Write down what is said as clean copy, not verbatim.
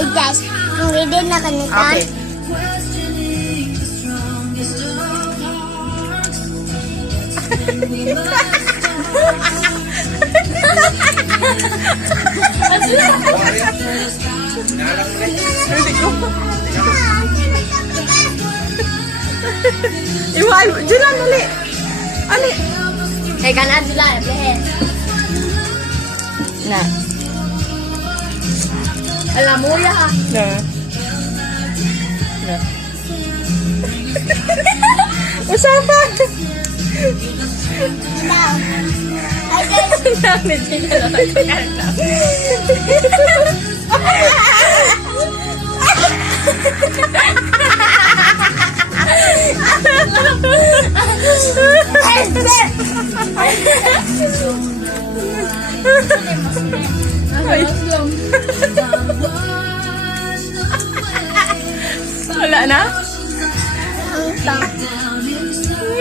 Ay, guys, ang ready na kanita. Okay. Hindi ko. Iwan, Julan, dali. Ali. Kaya ka na sila, plehe. Na. Alam mo ya. Na. Na. Usapan. Ay, guys. Namin sila na. Wala na? Ang